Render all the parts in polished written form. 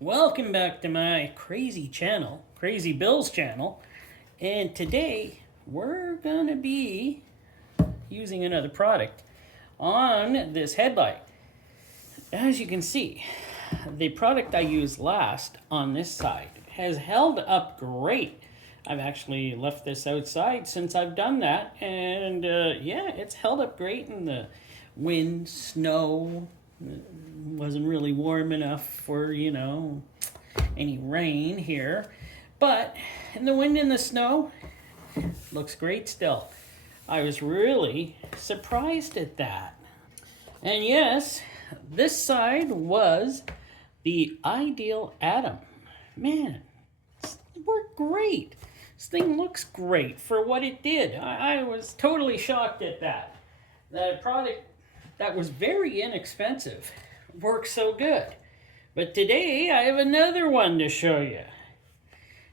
Welcome back to my crazy channel, Crazy Bill's channel. And today we're gonna be using another product on this headlight. As you can see, the product I used last on this side has held up great. I've actually left this outside since I've done that, and yeah, it's held up great in the wind, snow. It wasn't really warm enough for, any rain here. But in the wind and the snow, looks great still. I was really surprised at that. And yes, this side was the ideal atom. Man, it worked great. This thing looks great for what it did. I was totally shocked at that. That product that was very inexpensive works so good. But today I have another one to show you.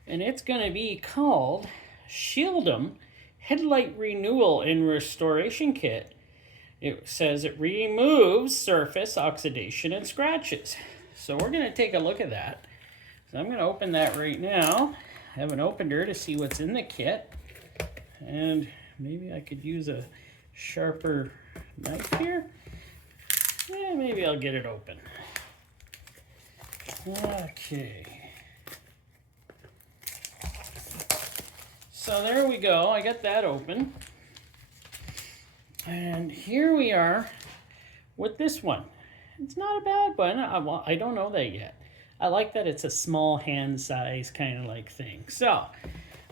And it's going to be called SHIELDOM Headlight Renewal and Restoration Kit. It says it removes surface oxidation and scratches. So we're going to take a look at that. So I'm going to open that right now. I haven't opened her to see what's in the kit. And maybe I could use a sharper knife here. Yeah, maybe I'll get it open. Okay. So there we go. I got that open. And here we are with this one. It's not a bad one. I don't know that yet. I like that it's a small hand size kind of like thing. So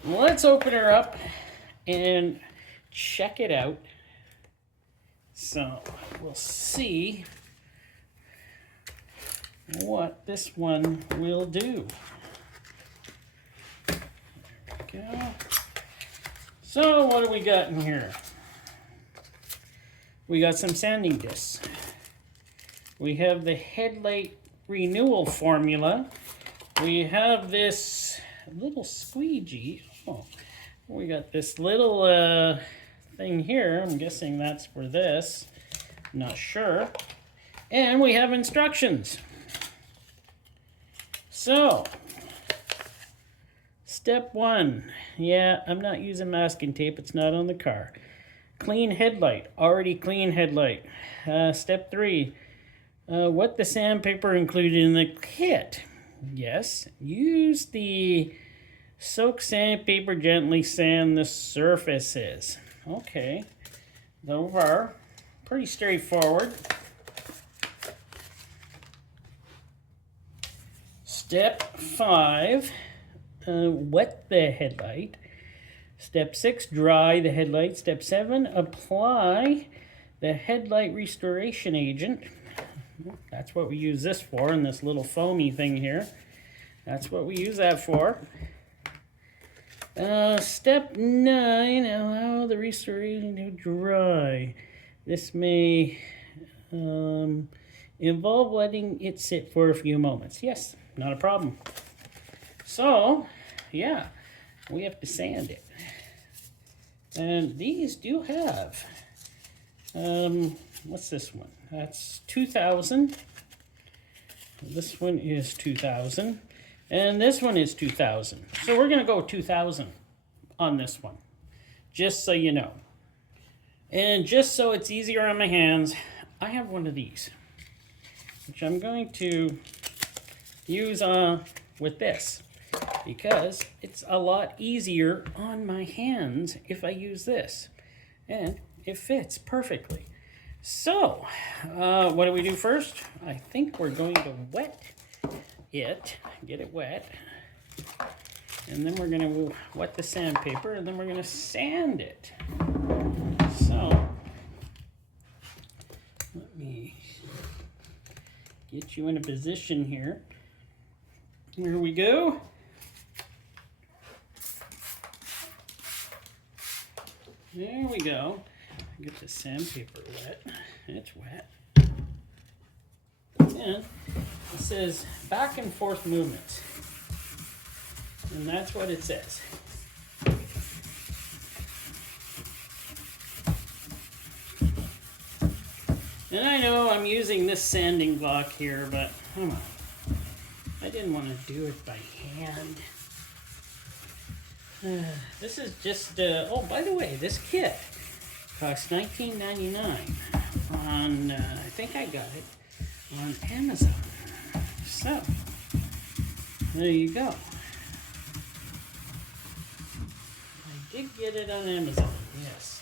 let's open her up and check it out. So we'll see what this one will do. There we go. So what do we got in here? We got some sanding discs. We have the headlight renewal formula. We have this little squeegee. Oh, we got this little thing here. I'm guessing that's for this. Not sure. And we have instructions. So, step 1. Yeah, I'm not using masking tape. It's not on the car. Clean headlight. Already clean headlight. Step 3. What the sandpaper included in the kit. Yes, use the soak sandpaper, gently sand the surfaces. Okay, those are pretty straightforward. Step 5, wet the headlight. Step 6, dry the headlight. Step 7, apply the headlight restoration agent. That's what we use this for, and this little foamy thing here. That's what we use that for. Step 9, allow the restoration to dry. This may involve letting it sit for a few moments. Yes, not a problem. So, yeah, we have to sand it. And these do have, what's this one? That's 2,000. This one is 2,000. And this one is 2,000. So we're going to go 2,000 on this one, just so you know. And just so it's easier on my hands, I have one of these, which I'm going to use with this, because it's a lot easier on my hands if I use this. And it fits perfectly. So, what do we do first? I think we're going to wet it, get it wet, and then we're going to wet the sandpaper, and then we're going to sand it. So, let me get you in a position here. Here we go. There we go. Get the sandpaper wet. It's wet. And it says back and forth movements. And that's what it says. And I know I'm using this sanding block here, but come on. I didn't want to do it by hand. This is just, oh, by the way, this kit costs $19.99 on, I think I got it on Amazon. So, there you go. I did get it on Amazon, yes.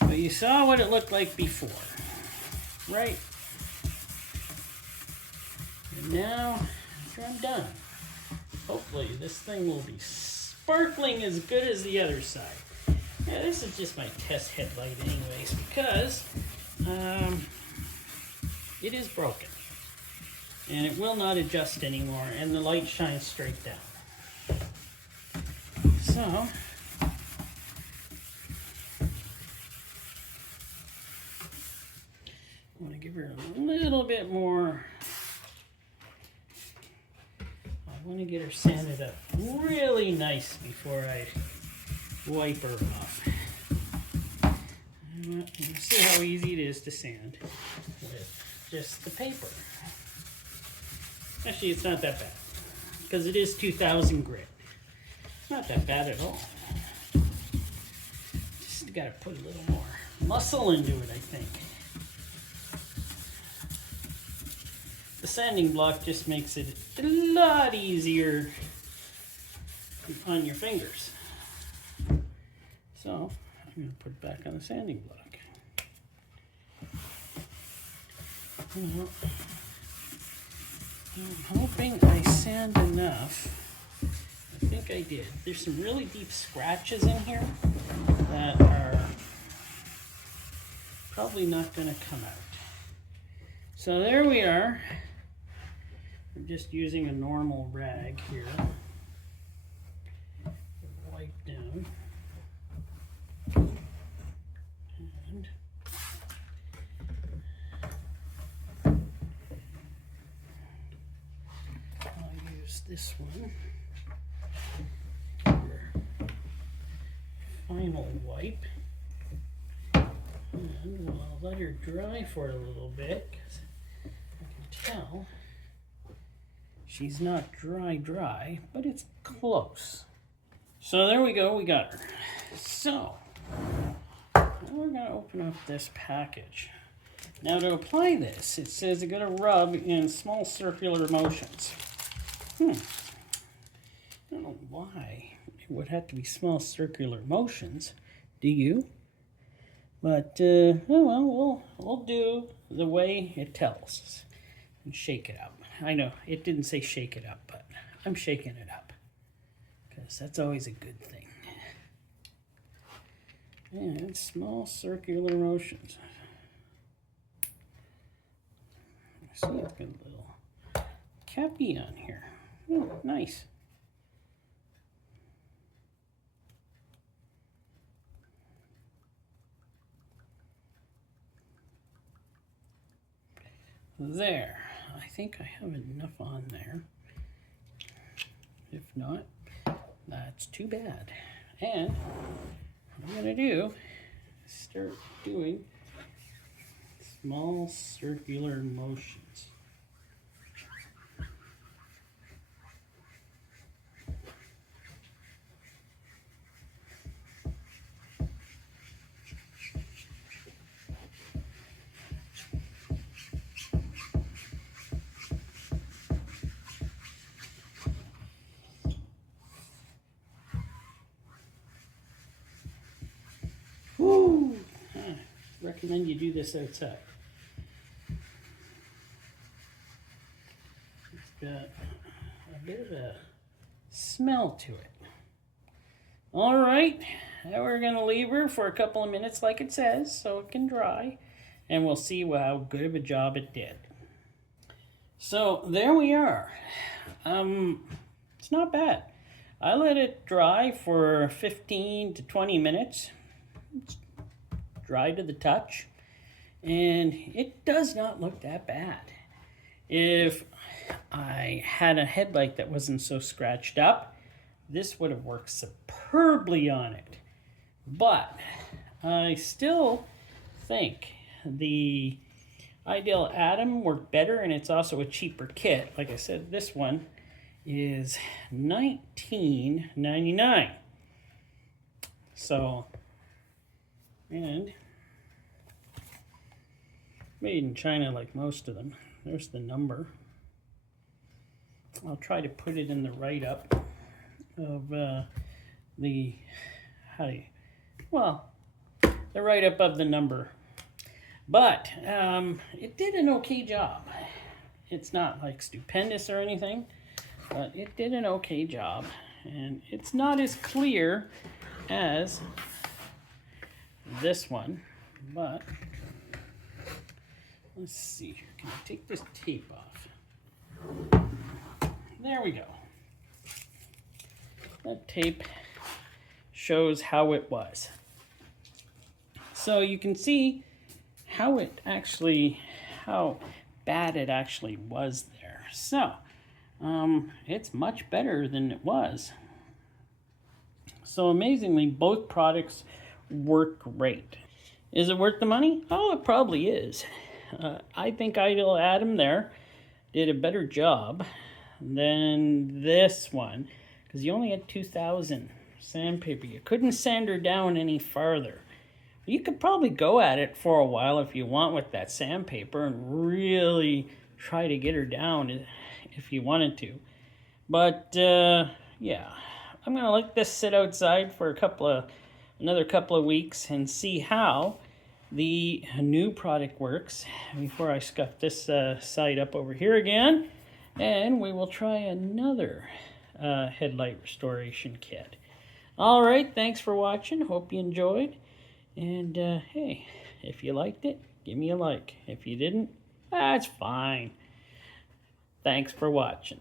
But you saw what it looked like before, right? And now, after I'm done, hopefully this thing will be sparkling as good as the other side. Yeah, this is just my test headlight anyways, because it is broken. And it will not adjust anymore, and the light shines straight down. So, I want to give her a little bit more. I want to get her sanded up really nice before I wipe her off. You see how easy it is to sand with just the paper. Actually, it's not that bad because it is 2000 grit. It's not that bad at all. Just got to put a little more muscle into it, I think. The sanding block just makes it a lot easier on your fingers. So, I'm going to put it back on the sanding block. Well, I'm hoping I sand enough. I think I did. There's some really deep scratches in here that are probably not going to come out. So there we are. I'm just using a normal rag here. Wipe down. And I'll use this one for final wipe. And I'll let her dry for a little bit because I can tell she's not dry, but it's close. So there we go, we got her. So, now we're gonna open up this package. Now to apply this, it says you're gonna rub in small circular motions. I don't know why it would have to be small circular motions, do you? But, oh well, we'll do the way it tells us and shake it up. I know, it didn't say shake it up, but I'm shaking it up because that's always a good thing. And small circular motions. I see it's got a little cappy on here. Oh, nice. There. I think I have enough on there. If not, that's too bad. And what I'm going to do is start doing small circular motions. Woo! I recommend you do this outside. It's got a bit of a smell to it. All right, now we're going to leave her for a couple of minutes like it says so it can dry, and we'll see how good of a job it did. So there we are. It's not bad. I let it dry for 15 to 20 minutes. It's dry to the touch, and it does not look that bad. If I had a headlight that wasn't so scratched up, this would have worked superbly on it. But I still think the Ideal Atom worked better, and it's also a cheaper kit. Like I said, this one is $19.99. So, and made in China like most of them. There's the number. I'll try to put it in the write-up of the write-up of the number. But it did an okay job. It's not like stupendous or anything, but it did an okay job. And it's not as clear as this one, but let's see here. Can I take this tape off? There we go. That tape shows how it was. So you can see how bad it actually was there. So, it's much better than it was. So amazingly, both products work great. Is it worth the money? Oh, it probably is. I think Ideal Atom there did a better job than this one, because you only had 2,000 sandpaper. You couldn't sand her down any farther. You could probably go at it for a while if you want with that sandpaper and really try to get her down if you wanted to. But yeah, I'm gonna let this sit outside for another couple of weeks and see how the new product works before I scuff this side up over here again, and we will try another headlight restoration kit. All right, thanks for watching. Hope you enjoyed. And hey, if you liked it, give me a like. If you didn't, that's fine. Thanks for watching.